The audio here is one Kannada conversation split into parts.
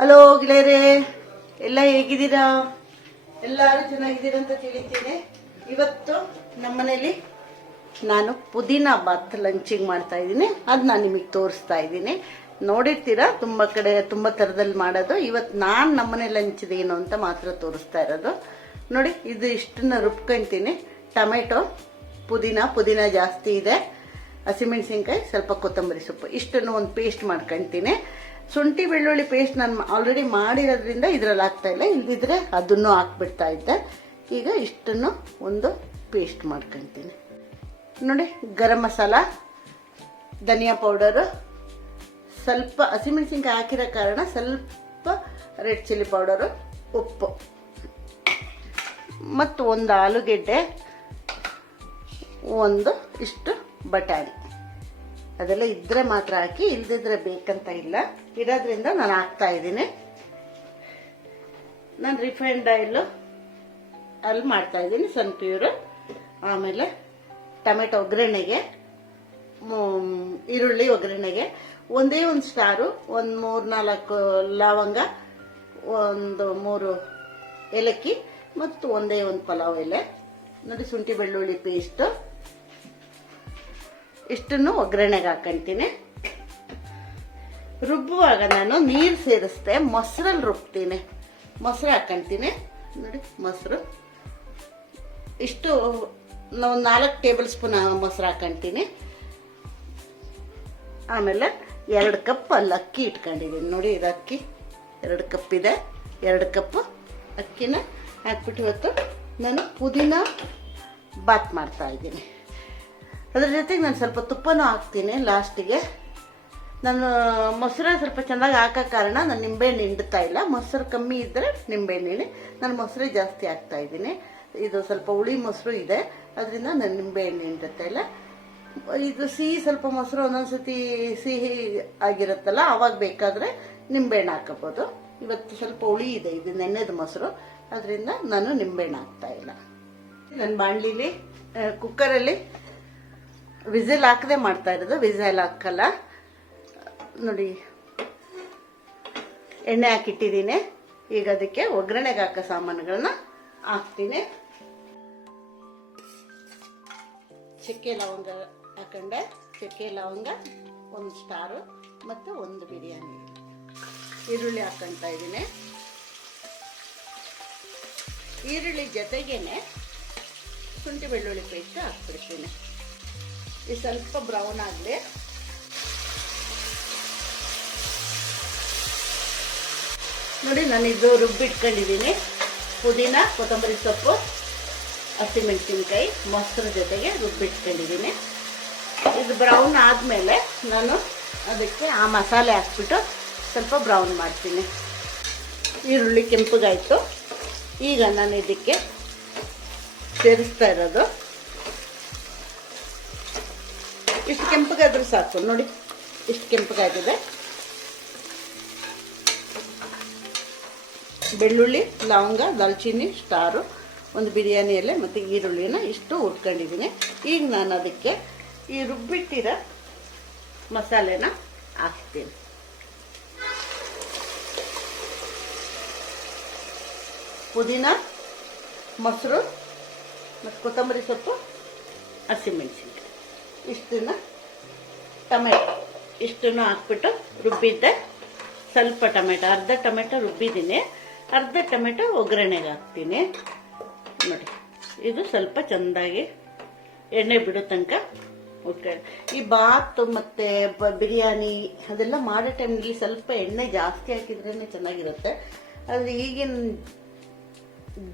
ಹಲೋ ಗೆಳೆಯರೇ, ಎಲ್ಲ ಹೇಗಿದ್ದೀರಾ? ಎಲ್ಲರೂ ಚೆನ್ನಾಗಿದ್ದೀರಾ ಅಂತ ತಿಳಿತೀನಿ. ಇವತ್ತು ನಮ್ಮನೇಲಿ ನಾನು ಪುದೀನ ಬಾತ್ ಲಂಚಿಂಗ್ ಮಾಡ್ತಾ ಇದ್ದೀನಿ. ಅದು ನಾನು ನಿಮಗೆ ತೋರಿಸ್ತಾ ಇದ್ದೀನಿ. ನೋಡಿರ್ತೀರಾ ತುಂಬ ಕಡೆ ತುಂಬ ಥರದಲ್ಲಿ ಮಾಡೋದು. ಇವತ್ತು ನಾನು ನಮ್ಮನೆ ಲಂಚ್ದು ಏನು ಅಂತ ಮಾತ್ರ ತೋರಿಸ್ತಾ ಇರೋದು. ನೋಡಿ, ಇದು ಇಷ್ಟನ್ನ ರುಬ್ಕೊಂತೀನಿ. ಟೊಮೆಟೊ, ಪುದೀನ ಜಾಸ್ತಿ ಇದೆ, ಹಸಿಮೆಣಸಿನ್ಕಾಯಿ, ಸ್ವಲ್ಪ ಕೊತ್ತಂಬರಿ ಸೊಪ್ಪು, ಇಷ್ಟನ್ನು ಒಂದು ಪೇಸ್ಟ್ ಮಾಡ್ಕೊತೀನಿ. ಶುಂಠಿ ಬೆಳ್ಳುಳ್ಳಿ ಪೇಸ್ಟ್ ನಾನು ಆಲ್ರೆಡಿ ಮಾಡಿರೋದ್ರಿಂದ ಇದರಲ್ಲಿ ಹಾಕ್ತಾ ಇಲ್ಲ, ಇಲ್ದಿದ್ರೆ ಅದನ್ನು ಹಾಕ್ಬಿಡ್ತಾ ಇದ್ದೆ. ಈಗ ಇಷ್ಟನ್ನು ಒಂದು ಪೇಸ್ಟ್ ಮಾಡ್ಕೊತೀನಿ. ನೋಡಿ, ಗರಂ ಮಸಾಲ, ಧನಿಯಾ ಪೌಡರು, ಸ್ವಲ್ಪ ಹಸಿಮೆಣಸಿನ್ಕಾಯಿ ಹಾಕಿರೋ ಕಾರಣ ಸ್ವಲ್ಪ ರೆಡ್ ಚಿಲ್ಲಿ ಪೌಡರು, ಉಪ್ಪು ಮತ್ತು ಒಂದು ಆಲೂಗೆಡ್ಡೆ, ಒಂದು ಇಷ್ಟು ಬಟಾಣಿ. ಅದೆಲ್ಲ ಇದ್ರೆ ಮಾತ್ರ ಹಾಕಿ, ಇಲ್ದಿದ್ರೆ ಬೇಕಂತ ಇಲ್ಲ. ಇರೋದ್ರಿಂದ ನಾನು ಹಾಕ್ತಾ ಇದ್ದೀನಿ. ನಾನು ರಿಫೈನ್ಡ್ ಆಯಿಲ್ ಅಲ್ಲಿ ಮಾಡ್ತಾ ಇದ್ದೀನಿ, ಸನ್ಪ್ಯೂರ್. ಆಮೇಲೆ ಟೊಮೆಟೊ ಒಗ್ಗರಣೆಗೆ, ಈರುಳ್ಳಿ ಒಗ್ಗರಣೆಗೆ ಒಂದೇ ಒಂದು ಸ್ಟಾರು, ಒಂದು 3-4 ಲವಂಗ, ಒಂದು 3 ಏಲಕ್ಕಿ ಮತ್ತು ಒಂದೇ ಒಂದು ಪಲಾವ್ ಎಲೆ. ನೋಡಿ, ಶುಂಠಿ ಬೆಳ್ಳುಳ್ಳಿ ಪೇಸ್ಟ್ ಇಷ್ಟನ್ನು ಒಗ್ಗರಣೆಗೆ ಹಾಕೊಂತೀನಿ. ರುಬ್ಬುವಾಗ ನಾನು ನೀರು ಸೇರಿಸ್ದೆ, ಮೊಸರಲ್ಲಿ ರುಬ್ತೀನಿ. ಮೊಸರು ಹಾಕೊಂತೀನಿ. ನೋಡಿ, ಮೊಸರು ಇಷ್ಟು ನಾವು 4 ಟೇಬಲ್ ಸ್ಪೂನ್ ಮೊಸರು ಹಾಕೊಂತೀನಿ. ಆಮೇಲೆ 2 ಕಪ್ ಅಲ್ಲಿ ಅಕ್ಕಿ ಇಟ್ಕೊಂಡಿದ್ದೀನಿ. ನೋಡಿ, ಇದು ಅಕ್ಕಿ 2 ಕಪ್ ಇದೆ. 2 ಕಪ್ ಅಕ್ಕಿನ ಹಾಕ್ಬಿಟ್ಟು ಇವತ್ತು ನಾನು ಪುದೀನ ಬಾತ್ ಮಾಡ್ತಾ ಇದ್ದೀನಿ. ಅದ್ರ ಜೊತೆಗೆ ನಾನು ಸ್ವಲ್ಪ ತುಪ್ಪನೂ ಹಾಕ್ತೀನಿ ಲಾಸ್ಟಿಗೆ. ನಾನು ಮೊಸರು ಸ್ವಲ್ಪ ಚೆನ್ನಾಗಿ ಹಾಕೋ ಕಾರಣ ನಾನು ನಿಂಬೆಹಣ್ಣು ಹಿಂಡ್ತಾ ಇಲ್ಲ. ಮೊಸರು ಕಮ್ಮಿ ಇದ್ದರೆ ನಿಂಬೆಹಣ್ಣು, ನಾನು ಮೊಸರೇ ಜಾಸ್ತಿ ಹಾಕ್ತಾ ಇದ್ದೀನಿ. ಇದು ಸ್ವಲ್ಪ ಹುಳಿ ಮೊಸರು ಇದೆ, ಅದರಿಂದ ನಾನು ನಿಂಬೆಹಣ್ಣು ಹಿಂಡ್ತಾ ಇಲ್ಲ. ಇದು ಸಿಹಿ ಸ್ವಲ್ಪ ಮೊಸರು ಒಂದೊಂದ್ಸತಿ ಸಿಹಿ ಆಗಿರುತ್ತಲ್ಲ, ಅವಾಗ ಬೇಕಾದರೆ ನಿಂಬೆಹಣ್ಣು ಹಾಕೋಬೋದು. ಇವತ್ತು ಸ್ವಲ್ಪ ಹುಳಿ ಇದೆ, ಇದು ನೆನೆದ ಮೊಸರು, ಅದರಿಂದ ನಾನು ನಿಂಬೆಹಣ್ಣು ಹಾಕ್ತಾ ಇಲ್ಲ. ನನ್ನ ಬಾಣಲಿಲಿ ಕುಕ್ಕರಲ್ಲಿ ವಿಸಿಲ್ ಹಾಕದೆ ಮಾಡ್ತಾ ಇರೋದು, ವಿಸಿಲ್ ಹಾಕಲ್ಲ. ನೋಡಿ, ಎಣ್ಣೆ ಹಾಕಿಟ್ಟಿದ್ದೀನಿ. ಈಗ ಅದಕ್ಕೆ ಒಗ್ಗರಣೆಗೆ ಹಾಕೋ ಸಾಮಾನುಗಳನ್ನ ಹಾಕ್ತೀನಿ. ಚಕ್ಕೆ ಲವಂಗ ಹಾಕೊಂಡೆ, ಚಕ್ಕೆ ಲವಂಗ, ಒಂದು ಸ್ಟಾರು ಮತ್ತು ಒಂದು ಬಿರಿಯಾನಿ. ಈರುಳ್ಳಿ ಹಾಕ್ಕೊಳ್ತಾ ಇದ್ದೀನಿ. ಈರುಳ್ಳಿ ಜೊತೆಗೇನೆ ಶುಂಠಿ ಬೆಳ್ಳುಳ್ಳಿ ಪೇಸ್ಟ್ ಹಾಕ್ಬಿಡ್ತೀನಿ. ಇದು ಸ್ವಲ್ಪ ಬ್ರೌನ್ ಆಗಲಿ. ನೋಡಿ, ನಾನು ಇದು ರುಬ್ಬಿಟ್ಕೊಂಡಿದ್ದೀನಿ. ಪುದೀನ, ಕೊತ್ತಂಬರಿ ಸೊಪ್ಪು, ಹಸಿಮೆಣಸಿನ್ಕಾಯಿ, ಮೊಸರು ಜೊತೆಗೆ ರುಬ್ಬಿಟ್ಕೊಂಡಿದ್ದೀನಿ. ಇದು ಬ್ರೌನ್ ಆದಮೇಲೆ ನಾನು ಅದಕ್ಕೆ ಆ ಮಸಾಲೆ ಹಾಕ್ಬಿಟ್ಟು ಸ್ವಲ್ಪ ಬ್ರೌನ್ ಮಾಡ್ತೀನಿ. ಈರುಳ್ಳಿ ಕೆಂಪಗಾಯಿತು. ಈಗ ನಾನು ಇದಕ್ಕೆ ಸೇರಿಸ್ತಾ ಇರೋದು, ಇಷ್ಟು ಕೆಂಪಗಾದ್ರೂ ಸಾಕು. ನೋಡಿ, ಇಷ್ಟು ಕೆಂಪಗಾಗಿದೆ. ಬೆಳ್ಳುಳ್ಳಿ, ಲವಂಗ, ದಾಲ್ಚಿನ್ನಿ, ಸ್ಟಾರು, ಒಂದು ಬಿರಿಯಾನಿ ಎಲೆ ಮತ್ತು ಈರುಳ್ಳಿನ ಇಷ್ಟು ಉಟ್ಕೊಂಡಿದ್ದೀನಿ. ಈಗ ನಾನು ಅದಕ್ಕೆ ಈ ರುಬ್ಬಿಟ್ಟಿರೋ ಮಸಾಲೆನ ಹಾಕ್ತೀನಿ. ಪುದೀನ, ಮೊಸರು ಮತ್ತು ಕೊತ್ತಂಬರಿ ಸೊಪ್ಪು, ಹಸಿಮೆಣಸಿನ್ಕಾಯಿ, ಇಷ್ಟನ್ನು, ಟೊಮೆಟೊ ಇಷ್ಟನ್ನು ಹಾಕ್ಬಿಟ್ಟು ರುಬ್ಬಿದ್ದೆ. ಸ್ವಲ್ಪ ಟೊಮೆಟೊ, ಅರ್ಧ ಟೊಮೆಟೊ ರುಬ್ಬಿದ್ದೀನಿ, ಅರ್ಧ ಟೊಮೆಟೊ ಒಗ್ಗರಣೆಗೆ ಹಾಕ್ತೀನಿ. ನೋಡಿ, ಇದು ಸ್ವಲ್ಪ ಚೆಂದಾಗಿ ಎಣ್ಣೆ ಬಿಡೋ ತನಕ ಉಟ್ಕೊಳ್ಳಿ. ಈ ಬಾತ್ ಮತ್ತು ಬಿರಿಯಾನಿ ಅದೆಲ್ಲ ಮಾಡೋ ಟೈಮ್ಗೆ ಸ್ವಲ್ಪ ಎಣ್ಣೆ ಜಾಸ್ತಿ ಹಾಕಿದ್ರೇ ಚೆನ್ನಾಗಿರುತ್ತೆ. ಆದರೆ ಈಗಿನ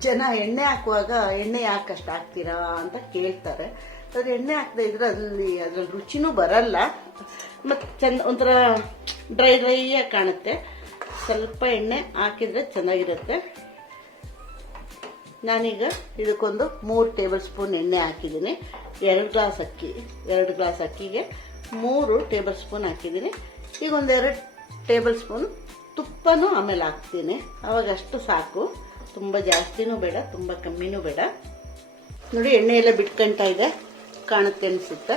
ಜನ ಎಣ್ಣೆ ಹಾಕುವಾಗ ಎಣ್ಣೆ ಯಾಕಷ್ಟು ಹಾಕ್ತೀರಾ ಅಂತ ಕೇಳ್ತಾರೆ. ಆದರೆ ಎಣ್ಣೆ ಹಾಕದೇ ಇದ್ರೆ ಅದ್ರಲ್ಲಿ ರುಚಿನೂ ಬರಲ್ಲ, ಮತ್ತು ಒಂಥರ ಡ್ರೈಯಾಗಿ ಕಾಣುತ್ತೆ. ಸ್ವಲ್ಪ ಎಣ್ಣೆ ಹಾಕಿದರೆ ಚೆನ್ನಾಗಿರುತ್ತೆ. ನಾನೀಗ ಇದಕ್ಕೊಂದು 3 ಟೇಬಲ್ ಸ್ಪೂನ್ ಎಣ್ಣೆ ಹಾಕಿದ್ದೀನಿ. 2 ಗ್ಲಾಸ್ ಅಕ್ಕಿಗೆ 3 ಟೇಬಲ್ ಸ್ಪೂನ್ ಹಾಕಿದ್ದೀನಿ. ಈಗ 1-2 ಟೇಬಲ್ ಸ್ಪೂನ್ ತುಪ್ಪನೂ ಆಮೇಲೆ ಹಾಕ್ತೀನಿ. ಅವಾಗ ಅಷ್ಟು ಸಾಕು, ತುಂಬ ಜಾಸ್ತಿನೂ ಬೇಡ, ತುಂಬ ಕಮ್ಮಿನೂ ಬೇಡ. ನೋಡಿ, ಎಣ್ಣೆ ಎಲ್ಲ ಬಿಟ್ಕೊಳ್ತಾ ಇದೆ, ಕಾಣುತ್ತೆ ಅನಿಸುತ್ತೆ.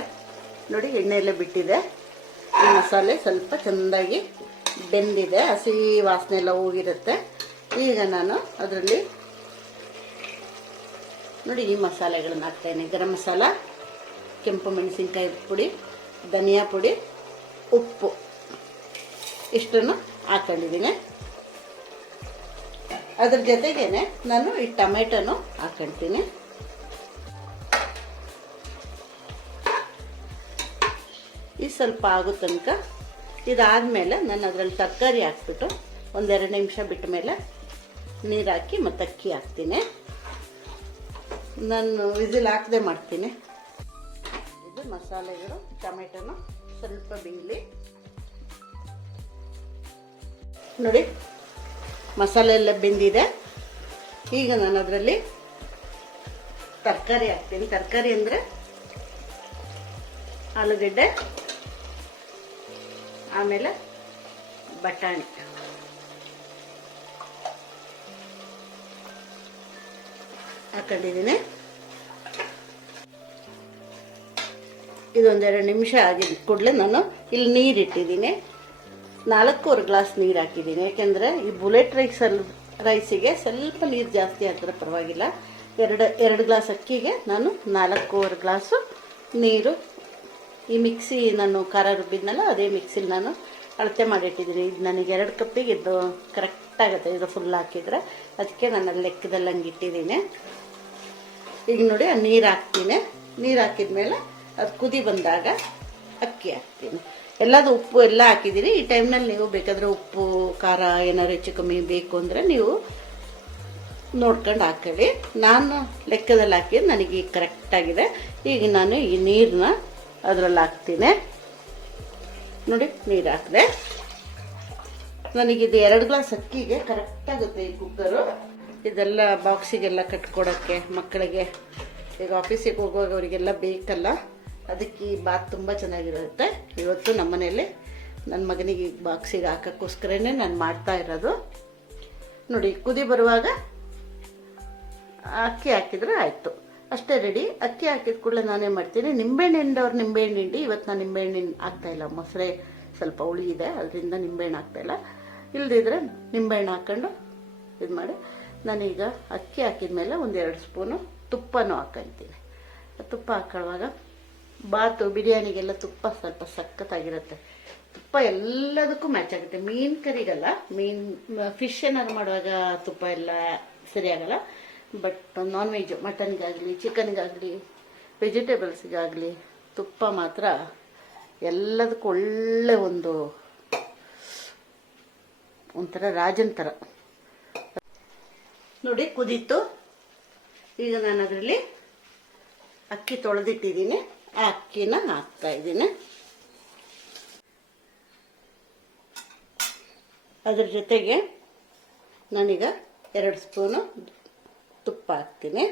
ನೋಡಿ, ಎಣ್ಣೆ ಎಲ್ಲ ಬಿಟ್ಟಿದೆ. ಈ ಮಸಾಲೆ ಸ್ವಲ್ಪ ಚೆಂದಾಗಿ ಬೆಂದಿದೆ, ಹಸಿ ವಾಸನೆ ಎಲ್ಲ ಹೋಗಿರುತ್ತೆ. ಈಗ ನಾನು ಅದರಲ್ಲಿ ನೋಡಿ ಈ ಮಸಾಲೆಗಳನ್ನು ಹಾಕ್ತಾಯಿದ್ದೀನಿ. ಗರಂ ಮಸಾಲ, ಕೆಂಪು ಮೆಣಸಿನ್ಕಾಯಿ ಪುಡಿ, ಧನಿಯಾ ಪುಡಿ, ಉಪ್ಪು ಇಷ್ಟನ್ನು ಹಾಕೊಂಡಿದ್ದೀನಿ. ಅದ್ರ ಜೊತೆಗೇನೆ ನಾನು ಈ ಟೊಮೆಟೊನು ಹಾಕೊಳ್ತೀನಿ. ಈ ಸ್ವಲ್ಪ ಆಗೋ ತನಕ ಇದಾದಮೇಲೆ ನಾನು ಅದರಲ್ಲಿ ತರಕಾರಿ ಹಾಕ್ಬಿಟ್ಟು ಒಂದೆರಡು ನಿಮಿಷ ಬಿಟ್ಟ ಮೇಲೆ ನೀರು ಹಾಕಿ ಮತ್ತು ಅಕ್ಕಿ ಹಾಕ್ತೀನಿ. ನಾನು ವಿಸಿಲ್ ಹಾಕದೆ ಮಾಡ್ತೀನಿ. ಇದು ಮಸಾಲೆಗಳು, ಟೊಮೆಟೊನು ಸ್ವಲ್ಪ ಬೇಯಲಿ. ನೋಡಿ ಮಸಾಲೆ ಎಲ್ಲ ಬೆಂದಿದೆ. ಈಗ ನಾನು ಅದರಲ್ಲಿ ತರಕಾರಿ ಹಾಕ್ತೀನಿ. ತರಕಾರಿ ಅಂದರೆ ಆಲೂಗಡ್ಡೆ, ಆಮೇಲೆ ಬಟಾಣಿ, ಹಾಕೊಂಡಿದ್ದೀನಿ. ಇದೊಂದೆರಡು ನಿಮಿಷ ಆಗಿದ್ದ ಕೂಡಲೇ ನಾನು ಇಲ್ಲಿ ನೀರು ಇಟ್ಟಿದ್ದೀನಿ. 4 ಗ್ಲಾಸ್ ನೀರು ಹಾಕಿದ್ದೀನಿ. ಯಾಕೆಂದರೆ ಈ ಬುಲೆಟ್ ರೈಸಿಗೆ ಸ್ವಲ್ಪ ನೀರು ಜಾಸ್ತಿ ಹಾಕಿದ್ರೆ ಪರವಾಗಿಲ್ಲ. ಎರಡು ಗ್ಲಾಸ್ ಅಕ್ಕಿಗೆ ನಾನು 4 ಗ್ಲಾಸು ನೀರು. ಈ ಮಿಕ್ಸಿ ನಾನು ಖಾರ ರುಬ್ಬಿದ್ನಲ್ಲ, ಅದೇ ಮಿಕ್ಸಿಲಿ ನಾನು ಅಳತೆ ಮಾಡಿಟ್ಟಿದ್ದೀನಿ. ಇದು ನನಗೆ 2 ಕಪ್ಪಿಗೆ ಇದು ಕರೆಕ್ಟ್ ಆಗುತ್ತೆ. ಇದು ಫುಲ್ ಹಾಕಿದರೆ ಅದಕ್ಕೆ ನಾನು ಲೆಕ್ಕದಲ್ಲಿ ಹಂಗೆ ಇಟ್ಟಿದ್ದೀನಿ. ಈಗ ನೋಡಿ ಆ ನೀರು ಹಾಕ್ತೀನಿ. ನೀರು ಹಾಕಿದ್ಮೇಲೆ ಅದು ಕುದಿ ಬಂದಾಗ ಅಕ್ಕಿ ಹಾಕ್ತೀನಿ. ಎಲ್ಲದು ಉಪ್ಪು ಎಲ್ಲ ಹಾಕಿದ್ದೀನಿ. ಈ ಟೈಮ್ನಲ್ಲಿ ನೀವು ಬೇಕಾದರೆ ಉಪ್ಪು ಖಾರ ಏನಾದ್ರು ಹೆಚ್ಚು ಕಮ್ಮಿ ಬೇಕು ಅಂದರೆ ನೀವು ನೋಡ್ಕೊಂಡು ಹಾಕೊಳ್ಳಿ. ನಾನು ಲೆಕ್ಕದಲ್ಲಿ ಹಾಕಿದ್ದು ನನಗೆ ಈಗ ಕರೆಕ್ಟಾಗಿದೆ. ಈಗ ನಾನು ಈ ನೀರನ್ನ ಅದರಲ್ಲಿ ಹಾಕ್ತೀನಿ. ನೋಡಿ ನೀರು ಹಾಕಿದೆ. ನನಗಿದು 2 ಗ್ಲಾಸ್ ಅಕ್ಕಿಗೆ ಕರೆಕ್ಟಾಗುತ್ತೆ ಈ ಕುಕ್ಕರು. ಇದೆಲ್ಲ ಬಾಕ್ಸಿಗೆಲ್ಲ ಕಟ್ಕೊಡೋಕ್ಕೆ ಮಕ್ಕಳಿಗೆ, ಈಗ ಆಫೀಸಿಗೆ ಹೋಗುವಾಗ ಅವರಿಗೆಲ್ಲ ಬೇಕಲ್ಲ, ಅದಕ್ಕೆ ಈ ಬಾತ್ ತುಂಬ ಚೆನ್ನಾಗಿರುತ್ತೆ. ಇವತ್ತು ನಮ್ಮ ಮನೆಯಲ್ಲಿ ನನ್ನ ಮಗನಿಗೆ ಬಾಕ್ಸಿಗೆ ಹಾಕೋಕ್ಕೋಸ್ಕರನೇ ನಾನು ಮಾಡ್ತಾ ಇರೋದು. ನೋಡಿ ಕುದಿ ಬರುವಾಗ ಅಕ್ಕಿ ಹಾಕಿದರೆ ಆಯಿತು, ಅಷ್ಟೇ ರೆಡಿ. ಅಕ್ಕಿ ಹಾಕಿದ ಕೂಡಲೇ ನಾನೇ ಮಾಡ್ತೀನಿ. ನಿಂಬೆಹಣ್ಣು ಹಿಂಡೋರು ನಿಂಬೆಹಣ್ಣು ಹಿಂಡಿ. ಇವತ್ತು ನಾನು ನಿಂಬೆಹಣ್ಣು ಹಾಕ್ತಾಯಿಲ್ಲ, ಮೊಸರೆ ಸ್ವಲ್ಪ ಹುಳಿ ಇದೆ, ಅದರಿಂದ ನಿಂಬೆಹಣ್ಣು ಹಾಕ್ತಾಯಿಲ್ಲ. ಇಲ್ದಿದ್ರೆ ನಿಂಬೆಹಣ್ಣು ಹಾಕ್ಕೊಂಡು ಇದು ಮಾಡಿ. ನಾನೀಗ ಅಕ್ಕಿ ಹಾಕಿದ ಮೇಲೆ 1-2 ಸ್ಪೂನು ತುಪ್ಪನೂ ಹಾಕ್ಕೊತೀನಿ. ತುಪ್ಪ ಹಾಕೊಳ್ಳುವಾಗ ಬಾತು ಬಿರಿಯಾನಿಗೆಲ್ಲ ತುಪ್ಪ ಸ್ವಲ್ಪ ಸಖತ್ತಾಗಿರುತ್ತೆ. ತುಪ್ಪ ಎಲ್ಲದಕ್ಕೂ ಮ್ಯಾಚ್ ಆಗುತ್ತೆ. ಮೀನು ಕರಿಗಲ್ಲ, ಫಿಶ್ ಏನಾದ್ರು ಮಾಡುವಾಗ ತುಪ್ಪ ಎಲ್ಲ ಸರಿಯಾಗಲ್ಲ. ಬಟ್ ನಾನ್ ವೆಜ್, ಮಟನ್ಗಾಗಲಿ ಚಿಕನ್ಗಾಗಲಿ ವೆಜಿಟೇಬಲ್ಸ್ಗಾಗಲಿ ತುಪ್ಪ ಮಾತ್ರ ಎಲ್ಲದಕ್ಕೂ ಒಳ್ಳೆ ಒಂಥರ ರಾಜನ್ ಥರ. ನೋಡಿ ಕುದೀತು. ಈಗ ನಾನು ಅದರಲ್ಲಿ ಅಕ್ಕಿ ತೊಳೆದಿಟ್ಟಿದ್ದೀನಿ, ಆ ಅಕ್ಕಿನ ಹಾಕ್ತಾ ಇದ್ದೀನಿ. ಅದ್ರ ಜೊತೆಗೆ ನಾನೀಗ 2 ಸ್ಪೂನು ತುಪ್ಪ ಹಾಕ್ತೀನಿ.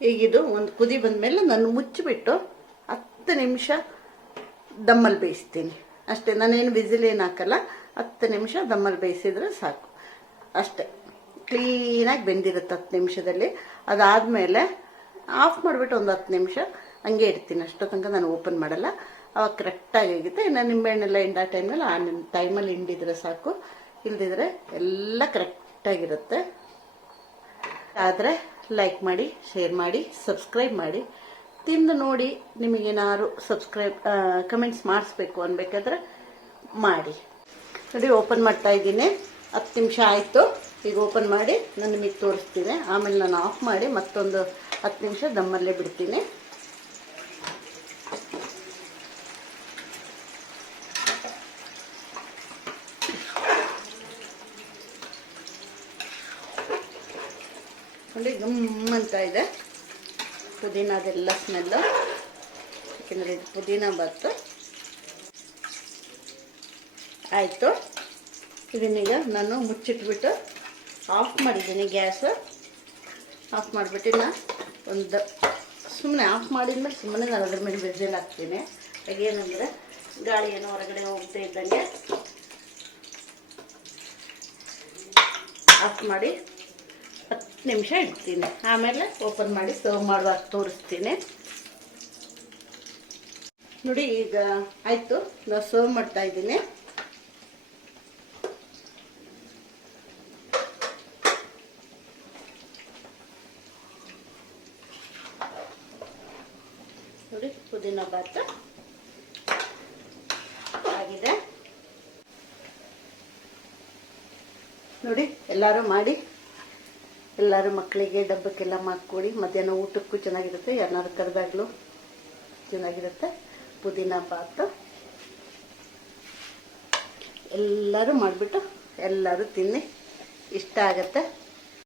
ಈಗಿದು ಒಂದು ಕುದಿ ಬಂದಮೇಲೆ ನಾನು ಮುಚ್ಚಿಬಿಟ್ಟು 10 ನಿಮಿಷ ದಮ್ಮಲ್ಲಿ ಬೇಯಿಸ್ತೀನಿ ಅಷ್ಟೇ. ನಾನೇನು ವಿಸಿಲ್ ಏನು ಹಾಕಲ್ಲ, 10 ನಿಮಿಷ ದಮ್ಮಲ್ಲಿ ಬೇಯಿಸಿದ್ರೆ ಸಾಕು ಅಷ್ಟೇ. ಕ್ಲೀನಾಗಿ ಬೆಂದಿರುತ್ತೆ 10 ನಿಮಿಷದಲ್ಲಿ. ಅದಾದಮೇಲೆ ಆಫ್ ಮಾಡಿಬಿಟ್ಟು ಒಂದು 10 ನಿಮಿಷ ಹಂಗೆ ಇಡ್ತೀನಿ. ಅಷ್ಟೋ ತನಕ ನಾನು ಓಪನ್ ಮಾಡಲ್ಲ, ಅವಾಗ ಕರೆಕ್ಟಾಗಿ ಆಗುತ್ತೆ. ಇನ್ನು ನಿಂಬೆಹಣ್ಣೆಲ್ಲ ಹಿಂಡೋ ಟೈಮಲ್ಲಿ ಆ ಟೈಮಲ್ಲಿ ಹಿಂಡಿದ್ರೆ ಸಾಕು, ಇಲ್ದಿದ್ರೆ ಎಲ್ಲ ಕರೆಕ್ಟಾಗಿರುತ್ತೆ. ಆದರೆ ಲೈಕ್ ಮಾಡಿ, ಶೇರ್ ಮಾಡಿ, ಸಬ್ಸ್ಕ್ರೈಬ್ ಮಾಡಿ. ತಿಂದು ನೋಡಿ ನಿಮಗೇನಾದ್ರು ಕಮೆಂಟ್ಸ್ ಮಾಡಿಸ್ಬೇಕು ಅನ್ಬೇಕಾದ್ರೆ ಮಾಡಿ. ನೋಡಿ ಓಪನ್ ಮಾಡ್ತಾ ಇದ್ದೀನಿ. 10 ನಿಮಿಷ ಆಯಿತು. ಈಗ ಓಪನ್ ಮಾಡಿ ನಾನು ನಿಮಗೆ ತೋರಿಸ್ತೀನಿ. ಆಮೇಲೆ ನಾನು ಆಫ್ ಮಾಡಿ ಮತ್ತೊಂದು 10 ನಿಮಿಷ ದಮ್ಮಲ್ಲೇ ಬಿಡ್ತೀನಿ. ನೋಡಿ ಗಮ್ಮಂತ ಇದೆ. ಪುದೀನದೆಲ್ಲ ಸ್ಮೆಲ್ಲು, ಯಾಕೆಂದರೆ ಇದು ಪುದೀನ ಬಾತು ಆಯಿತು. ಇದನ್ನೀಗ ನಾನು ಮುಚ್ಚಿಟ್ಬಿಟ್ಟು ಆಫ್ ಮಾಡಿದ್ದೀನಿ. ಗ್ಯಾಸು ಆಫ್ ಮಾಡಿಬಿಟ್ಟು ಒಂದು ಸುಮ್ಮನೆ ಆಫ್ ಮಾಡಿದ್ಮೇಲೆ ಸುಮ್ಮನೆ ನಾನು ಅದ್ರ ಮೇಲೆ ವಿಸಿಲ್ ಹಾಕ್ತೀನಿ. ಏನಂದರೆ ಗಾಳಿ ಏನೋ ಹೊರಗಡೆ ಹೋಗ್ತಾ ಇದ್ದಂಗೆ ಆಫ್ ಮಾಡಿ 10 ನಿಮಿಷ ಇಡ್ತೀನಿ. ಆಮೇಲೆ ಓಪನ್ ಮಾಡಿ ಸರ್ವ್ ಮಾಡುವಾಗ ತೋರಿಸ್ತೀನಿ. ನೋಡಿ ಈಗ ಆಯ್ತು, ನಾವು ಸರ್ವ್ ಮಾಡ್ತಾ ಇದ್ದೀನಿ. ನೋಡಿ ಪುದೀನ ಬಾತ್ ಆಗಿದೆ. ನೋಡಿ ಎಲ್ಲರೂ ಮಾಡಿ, ಎಲ್ಲರೂ ಮಕ್ಕಳಿಗೆ ಡಬ್ಬಕ್ಕೆಲ್ಲ ಮಾಡಿಕೊಡಿ. ಮಧ್ಯಾಹ್ನ ಊಟಕ್ಕೂ ಚೆನ್ನಾಗಿರುತ್ತೆ, ಯಾರನ್ನಾರು ಕರೆದಾಗ್ಲೂ ಚೆನ್ನಾಗಿರುತ್ತೆ. ಪುದೀನ ಬಾತ್ ಎಲ್ಲರೂ ಮಾಡಿಬಿಟ್ಟು ಎಲ್ಲರೂ ತಿನ್ನಿ, ಇಷ್ಟ ಆಗತ್ತೆ.